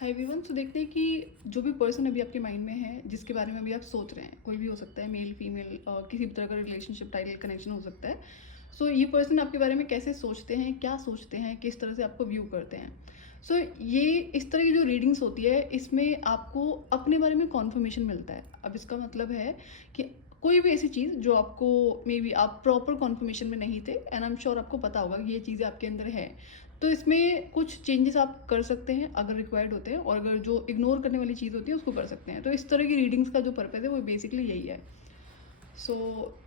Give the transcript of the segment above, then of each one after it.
Hi everyone. तो देखते हैं कि जो भी पर्सन अभी आपके माइंड में है, जिसके बारे में अभी आप सोच रहे हैं, कोई भी हो सकता है, मेल फीमेल, किसी भी तरह का रिलेशनशिप टाइटल कनेक्शन हो सकता है। सो ये पर्सन आपके बारे में कैसे सोचते हैं, क्या सोचते हैं, किस तरह से आपको व्यू करते हैं। सो ये इस तरह की जो रीडिंग्स होती है, इसमें आपको अपने बारे में कॉन्फर्मेशन मिलता है। अब इसका मतलब है कि कोई भी ऐसी चीज़ जो आपको मे बी आप प्रॉपर कॉन्फर्मेशन में नहीं थे, एंड आई एम श्योर आपको पता होगा कि ये चीज़ें आपके अंदर है। तो इसमें कुछ चेंजेस आप कर सकते हैं अगर रिक्वायर्ड होते हैं, और अगर जो इग्नोर करने वाली चीज़ होती है उसको कर सकते हैं। तो इस तरह की रीडिंग्स का जो पर्पज़ है वो बेसिकली यही है। सो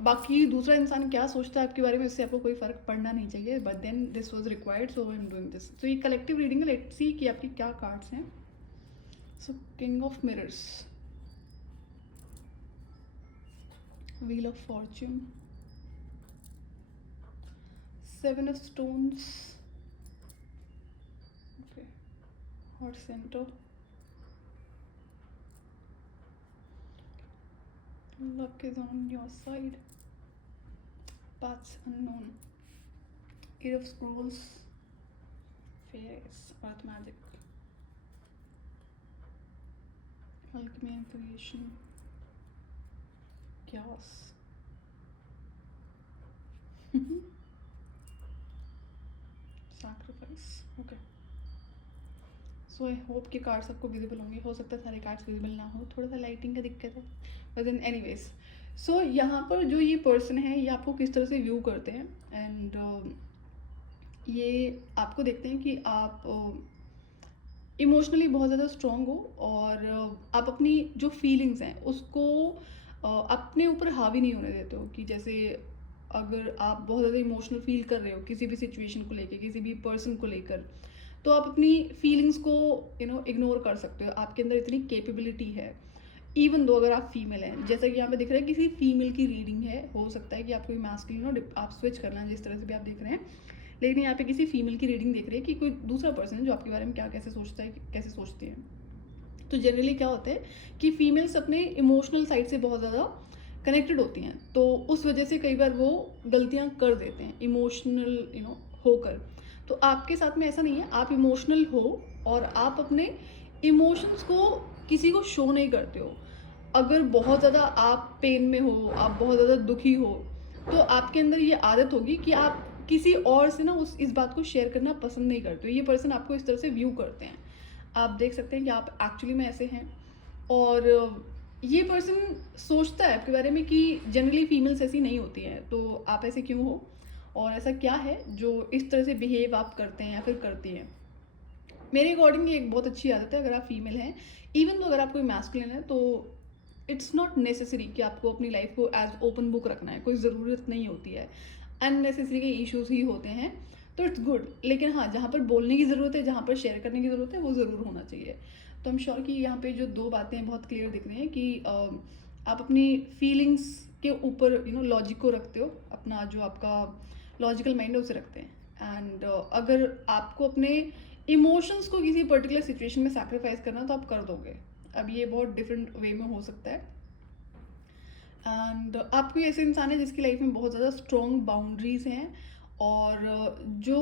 बाकी दूसरा इंसान क्या सोचता है आपके बारे में, इससे आपको कोई फ़र्क पड़ना नहीं चाहिए, but then this was required, so I am doing this. तो ये कलेक्टिव रीडिंग है, लेट्स सी कि आपकी क्या कार्ड्स हैं। So king of mirrors, wheel of fortune, seven of stones, okay, hot centre, luck is on your side, paths unknown, eight of scrolls, fairies, earth magic, alchemy and creation, chaos. sacrifice, okay. So I hope कि cards आपको visible होंगे। हो सकता है सारे cards visible ना हो, थोड़ा सा लाइटिंग का दिक्कत है, बट देन एनीवेज। सो यहाँ पर जो ये पर्सन है, ये आपको किस तरह से व्यू करते हैं, एंड ये आपको देखते हैं कि आप इमोशनली बहुत ज़्यादा स्ट्रॉन्ग हो, और आप अपनी जो फीलिंग्स हैं उसको अपने ऊपर हावी नहीं होने देते हो। कि जैसे अगर आप बहुत ज़्यादा इमोशनल फील कर रहे हो किसी भी सिचुएशन को लेकर, किसी भी पर्सन को लेकर, तो आप अपनी फीलिंग्स को इग्नोर कर सकते हो। आपके अंदर इतनी कैपेबिलिटी है, इवन दो अगर आप फीमेल हैं, जैसा कि यहाँ पे दिख रहा है किसी फीमेल की रीडिंग है, हो सकता है कि आपको मैस्कुलिन आप स्विच करना है जिस तरह से भी आप देख रहे हैं, लेकिन यहाँ पे किसी फीमेल की रीडिंग देख रही है कि कोई दूसरा पर्सन है जो आपके बारे में क्या कैसे सोचता है, कैसे सोचती है। तो जनरली क्या होता है कि फीमेल्स अपने इमोशनल साइड से बहुत ज़्यादा कनेक्टेड होती हैं, तो उस वजह से कई बार वो गलतियाँ कर देते हैं इमोशनल होकर। तो आपके साथ में ऐसा नहीं है, आप इमोशनल हो और आप अपने इमोशंस को किसी को शो नहीं करते हो। अगर बहुत ज़्यादा आप पेन में हो, आप बहुत ज़्यादा दुखी हो, तो आपके अंदर ये आदत होगी कि आप किसी और से ना उस इस बात को शेयर करना पसंद नहीं करते हो। ये पर्सन आपको इस तरह से व्यू करते हैं। आप देख सकते हैं कि आप एक्चुअली में ऐसे हैं, और ये पर्सन सोचता है आपके बारे में कि जनरली फीमेल्स ऐसी नहीं होती हैं, तो आप ऐसे क्यों हो, और ऐसा क्या है जो इस तरह से बिहेव आप करते हैं या फिर करती हैं। मेरे अकॉर्डिंग ये एक बहुत अच्छी आदत है अगर आप फीमेल हैं। इवन तो अगर आप कोई मैस्कुलिन है, तो इट्स नॉट नेसेसरी कि आपको अपनी लाइफ को एज ओपन बुक रखना है, कोई ज़रूरत नहीं होती है। अननेसेसरी के इश्यूज ही होते हैं, तो इट्स गुड। लेकिन हाँ, जहाँ पर बोलने की ज़रूरत है, जहाँ पर शेयर करने की ज़रूरत है, वो ज़रूर होना चाहिए। तो आई एम श्योर कि यहाँ पे जो दो बातें बहुत क्लियर दिख रही हैं कि आप अपनी फीलिंग्स के ऊपर लॉजिक को रखते हो, अपना जो आपका लॉजिकल माइंड है उसे रखते हैं। एंड अगर आपको अपने इमोशंस को किसी पर्टिकुलर सिचुएशन में सैक्रिफाइस करना, तो आप कर दोगे। अब ये बहुत डिफरेंट वे में हो सकता है। एंड आप कोई ऐसे इंसान है जिसकी लाइफ में बहुत ज़्यादा स्ट्रॉन्ग बाउंड्रीज हैं, और जो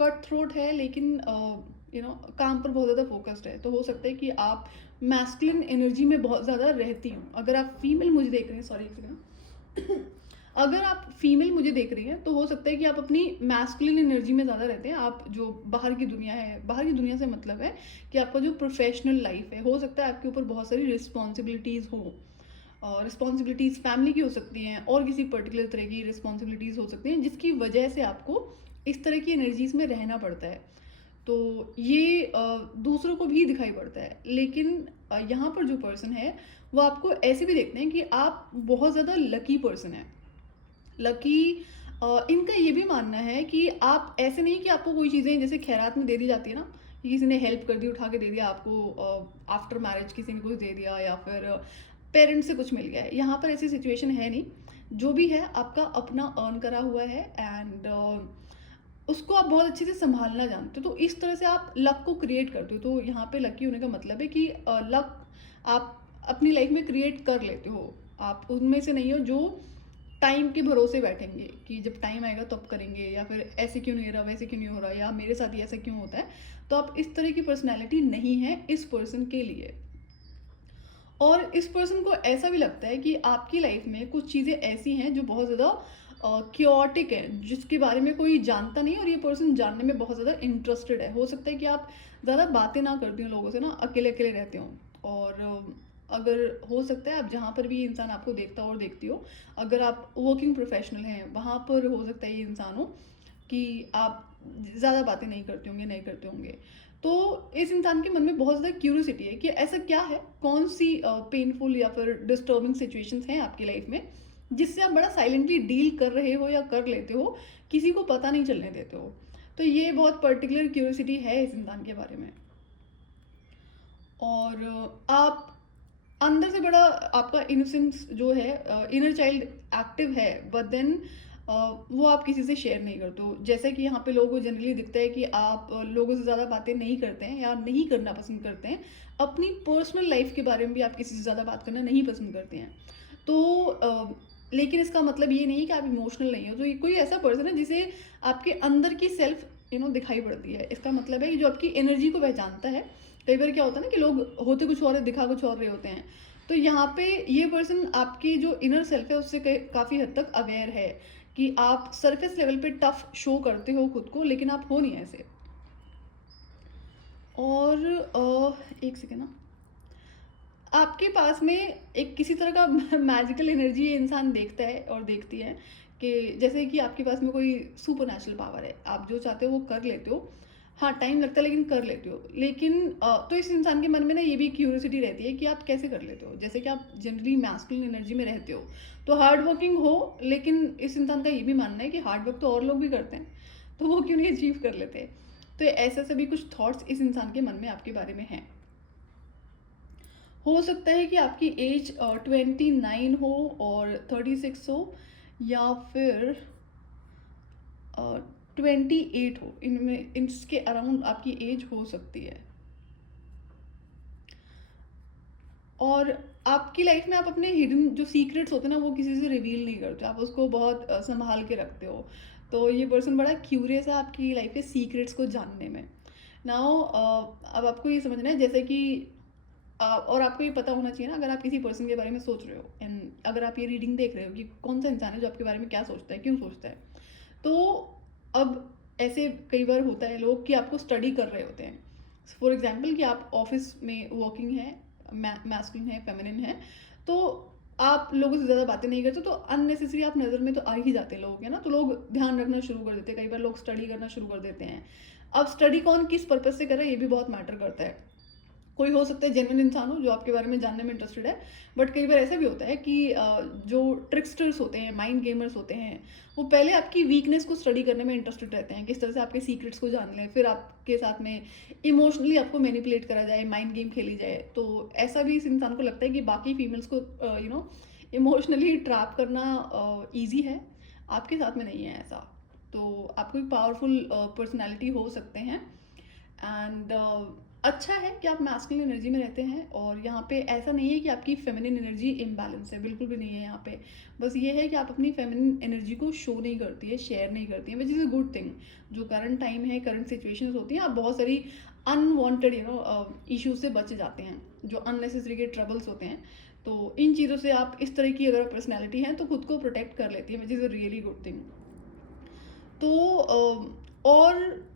कट थ्रोट है, लेकिन काम पर बहुत ज़्यादा फोकस्ड है। तो हो सकता है कि आप मैस्कुलिन एनर्जी में बहुत ज़्यादा रहती हूँ। अगर आप फीमेल मुझे देख रहे हैं, सॉरी एक सेकंड, अगर आप फीमेल मुझे देख रही हैं, तो हो सकता है कि आप अपनी मैस्कुलिन एनर्जी में ज़्यादा रहते हैं। आप जो बाहर की दुनिया है, बाहर की दुनिया से मतलब है कि आपका जो प्रोफेशनल लाइफ है, हो सकता है आपके ऊपर बहुत सारी रिस्पॉन्सिबिलिटीज़ हो, और रिस्पॉन्सिबिलिटीज़ फैमिली की हो सकती हैं, और किसी पर्टिकुलर तरह की रिस्पॉन्सिबिलिटीज़ हो सकती हैं, जिसकी वजह से आपको इस तरह की एनर्जीज़ में रहना पड़ता है। तो ये दूसरों को भी दिखाई पड़ता है। लेकिन यहाँ पर जो पर्सन है, वो आपको ऐसे भी देखते हैं कि आप बहुत ज़्यादा लकी पर्सन हैं। लकी, इनका ये भी मानना है कि आप ऐसे नहीं कि आपको कोई चीज़ें जैसे खैरात में दे दी जाती है ना, कि किसी ने हेल्प कर दी, उठा के दे दिया आपको, आफ्टर मैरिज किसी ने कुछ दे दिया, या फिर पेरेंट्स से कुछ मिल गया है। यहाँ पर ऐसी सिचुएशन है नहीं। जो भी है आपका अपना अर्न करा हुआ है, एंड उसको आप बहुत अच्छे से संभालना जानते हो। तो इस तरह से आप लक को क्रिएट करते हो। तो यहाँ पे लकी होने का मतलब है कि लक आप अपनी लाइफ में क्रिएट कर लेते हो। आप उनमें से नहीं हो जो टाइम के भरोसे बैठेंगे कि जब टाइम आएगा तब करेंगे, या फिर ऐसे क्यों नहीं हो रहा, वैसे क्यों नहीं हो रहा, या मेरे साथ ही ऐसा क्यों होता है। तो आप इस तरह की पर्सनैलिटी नहीं है इस पर्सन के लिए। और इस पर्सन को ऐसा भी लगता है कि आपकी लाइफ में कुछ चीज़ें ऐसी हैं जो बहुत ज़्यादा क्योटिक है, जिसके बारे में कोई जानता नहीं, और ये पर्सन जानने में बहुत ज़्यादा इंटरेस्टेड है। हो सकता है कि आप ज़्यादा बातें ना करती हो लोगों से ना, अकेले अकेले रहते हो। और अगर हो सकता है आप जहाँ पर भी ये इंसान आपको देखता हो और देखती हो, अगर आप वर्किंग प्रोफेशनल हैं वहाँ पर हो सकता है ये इंसान हो कि आप ज़्यादा बातें नहीं करते होंगे, नहीं करते होंगे। तो इस इंसान के मन में बहुत ज़्यादा क्यूरियोसिटी है कि ऐसा क्या है, कौन सी पेनफुल या फिर डिस्टर्बिंग सिचुएशंस हैं आपकी लाइफ में, जिससे आप बड़ा साइलेंटली डील कर रहे हो या कर लेते हो, किसी को पता नहीं चलने देते हो। तो ये बहुत पर्टिकुलर क्यूरियोसिटी है इस इंसान के बारे में। और आप अंदर से बड़ा आपका इनोसेंस जो है, इनर चाइल्ड एक्टिव है, बट देन वो आप किसी से शेयर नहीं करते हो। जैसे कि यहाँ पे लोगों को जनरली दिखता है कि आप लोगों से ज़्यादा बातें नहीं करते हैं या नहीं करना पसंद करते हैं। अपनी पर्सनल लाइफ के बारे में भी आप किसी से ज़्यादा बात करना नहीं पसंद करते हैं। तो लेकिन इसका मतलब ये नहीं कि आप इमोशनल नहीं हो। तो ये कोई ऐसा पर्सन है जिसे आपके अंदर की सेल्फ दिखाई पड़ती है। इसका मतलब है कि जो आपकी एनर्जी को पहचानता है। कई बार क्या होता है ना कि लोग होते कुछ और है, दिखा कुछ और रहे होते हैं। तो यहाँ पे ये पर्सन आपकी जो इनर सेल्फ है उससे काफ़ी हद तक अवेयर है कि आप सरफेस लेवल पे टफ शो करते हो खुद को, लेकिन आप हो नहीं ऐसे। और एक सेकेंड ना, आपके पास में एक किसी तरह का मैजिकल एनर्जी ये इंसान देखता है और देखती है कि जैसे कि आपके पास में कोई सुपर नेचुरल पावर है, आप जो चाहते हो वो कर लेते हो। हाँ, टाइम लगता है लेकिन कर लेते हो। लेकिन तो इस इंसान के मन में ना ये भी क्यूरियोसिटी रहती है कि आप कैसे कर लेते हो। जैसे कि आप जनरली मैस्कुलिन एनर्जी में रहते हो, तो हार्ड वर्किंग हो, लेकिन इस इंसान का ये भी मानना है कि हार्ड वर्क तो और लोग भी करते हैं, तो वो क्यों नहीं अचीव कर लेते। तो ऐसे सभी कुछ थॉट्स इस इंसान के मन में आपके बारे में हैं। हो सकता है कि आपकी एज 29 हो और 36 हो, या फिर 28 हो। इनमें इसके अराउंड आपकी एज हो सकती है। और आपकी लाइफ में आप अपने हिडन जो सीक्रेट्स होते हैं ना वो किसी से रिवील नहीं करते, आप उसको बहुत संभाल के रखते हो। तो ये पर्सन बड़ा क्यूरियस है आपकी लाइफ के सीक्रेट्स को जानने में। नाउ अब आपको ये समझना है, जैसे कि और आपको ये पता होना चाहिए ना, अगर आप किसी पर्सन के बारे में सोच रहे हो एंड अगर आप ये रीडिंग देख रहे हो कि कौन सा इंसान है जो आपके बारे में क्या सोचता है, क्यों सोचता है। तो अब ऐसे कई बार होता है लोग कि आपको स्टडी कर रहे होते हैं। फॉर एग्जाम्पल कि आप ऑफिस में वर्किंग है, मैस्कुलिन है, फेमिनिन है, तो आप लोगों से ज़्यादा बातें नहीं करते, तो अननेसेसरी आप नज़र में तो आ ही जाते हैं लोगों के ना, तो लोग ध्यान रखना शुरू कर देते हैं। कई बार लोग स्टडी करना शुरू कर देते हैं। अब स्टडी कौन किस पर्पज़ से कर रहा है ये भी बहुत मैटर करता है। कोई हो सकता है जेन्युइन इंसान हो जो आपके बारे में जानने में इंटरेस्टेड है, बट कई बार ऐसा भी होता है कि जो ट्रिक्स्टर्स होते हैं, माइंड गेमर्स होते हैं, वो पहले आपकी वीकनेस को स्टडी करने में इंटरेस्टेड रहते हैं, किस तरह से आपके सीक्रेट्स को जान लें, फिर आपके साथ में इमोशनली आपको मैनिपुलेट करा जाए, माइंड गेम खेली जाए। तो ऐसा भी इस इंसान को लगता है कि बाकी फीमेल्स को इमोशनली ट्रैप करना ईजी है, आपके साथ में नहीं है ऐसा। तो आपको एक पावरफुल पर्सनैलिटी हो सकते हैं। एंड अच्छा है कि आप मैस्कुलिन एनर्जी में रहते हैं, और यहाँ पे ऐसा नहीं है कि आपकी फेमिनिन एनर्जी इम्बैलेंस है, बिल्कुल भी नहीं है यहाँ पे। बस ये है कि आप अपनी फेमिनिन एनर्जी को शो नहीं करती है, शेयर नहीं करती है, which is a good thing. जो करंट टाइम है, करंट सिचुएशंस होती हैं, आप बहुत सारी अनवांटेड इश्यूज से बच जाते हैं, जो अननेसेसरी के ट्रबल्स होते हैं। तो इन चीज़ों से आप इस तरह की अगर पर्सनैलिटी है तो खुद को प्रोटेक्ट कर लेती है, which is a really good thing. तो और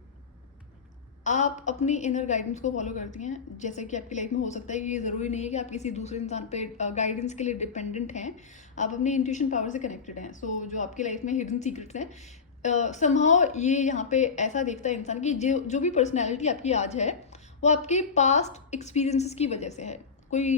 आप अपनी इनर गाइडेंस को फॉलो करती हैं। जैसे कि आपकी लाइफ में हो सकता है कि ये ज़रूरी नहीं है कि आप किसी दूसरे इंसान पे गाइडेंस के लिए डिपेंडेंट हैं, आप अपनी इंट्यूशन पावर से कनेक्टेड हैं। सो जो आपकी लाइफ में हिडन सीक्रेट्स हैं, समहाउ ये यहाँ पे ऐसा देखता है इंसान कि जो जो भी पर्सनैलिटी आपकी आज है वो आपके पास्ट एक्सपीरियंसेस की वजह से है। कोई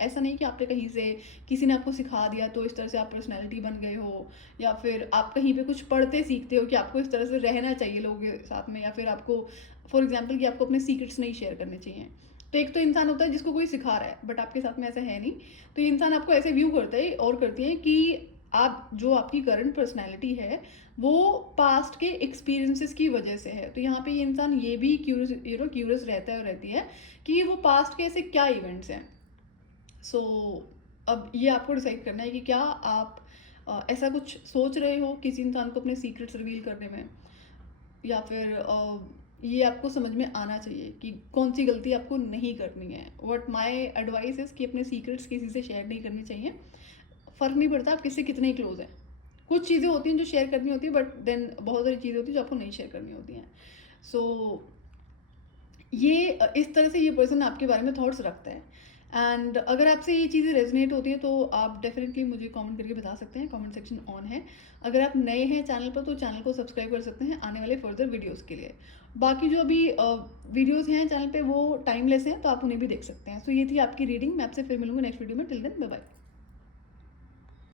ऐसा नहीं कि आपने कहीं से किसी ने आपको सिखा दिया तो इस तरह से आप पर्सनैलिटी बन गए हो, या फिर आप कहीं पे कुछ पढ़ते सीखते हो कि आपको इस तरह से रहना चाहिए लोगों के साथ में, या फिर आपको फॉर एग्जाम्पल कि आपको अपने सीक्रेट्स नहीं शेयर करने चाहिए। तो एक तो इंसान होता है जिसको कोई सिखा रहा है, बट आपके साथ में ऐसा है नहीं। तो ये इंसान आपको ऐसे व्यू करता है और करती है कि आप जो आपकी करंट पर्सनैलिटी है वो पास्ट के एक्सपीरियंसेस की वजह से है। तो यहाँ पे ये इंसान ये भी क्यूरियस रहता है और रहती है कि वो पास्ट के ऐसे क्या इवेंट्स हैं। सो अब ये आपको डिसाइड करना है कि क्या आप ऐसा कुछ सोच रहे हो किसी इंसान को अपने सीक्रेट्स रिवील करने में, या फिर ये आपको समझ में आना चाहिए कि कौन सी गलती आपको नहीं करनी है। व्हाट माय एडवाइस इज़ कि अपने सीक्रेट्स किसी से शेयर नहीं करनी चाहिए। फ़र्क नहीं पड़ता आप किससे कितने क्लोज हैं। कुछ चीज़ें होती हैं जो शेयर करनी होती है, बट देन बहुत सारी चीज़ें होती हैं जो आपको नहीं शेयर करनी होती हैं। सो ये इस तरह से ये पर्सन आपके बारे में थॉट्स रखता है। एंड अगर आपसे ये चीज़ें रेजोनेट होती हैं तो आप डेफिनेटली मुझे कमेंट करके बता सकते हैं। कमेंट सेक्शन ऑन है। अगर आप नए हैं चैनल पर तो चैनल को सब्सक्राइब कर सकते हैं आने वाले फर्दर वीडियोस के लिए। बाकी जो अभी वीडियोस हैं चैनल पे वो टाइमलेस हैं, तो आप उन्हें भी देख सकते हैं। सो ये थी आपकी रीडिंग। मैं आपसे फिर मिलूंगी नेक्स्ट वीडियो में। Till then bye bye.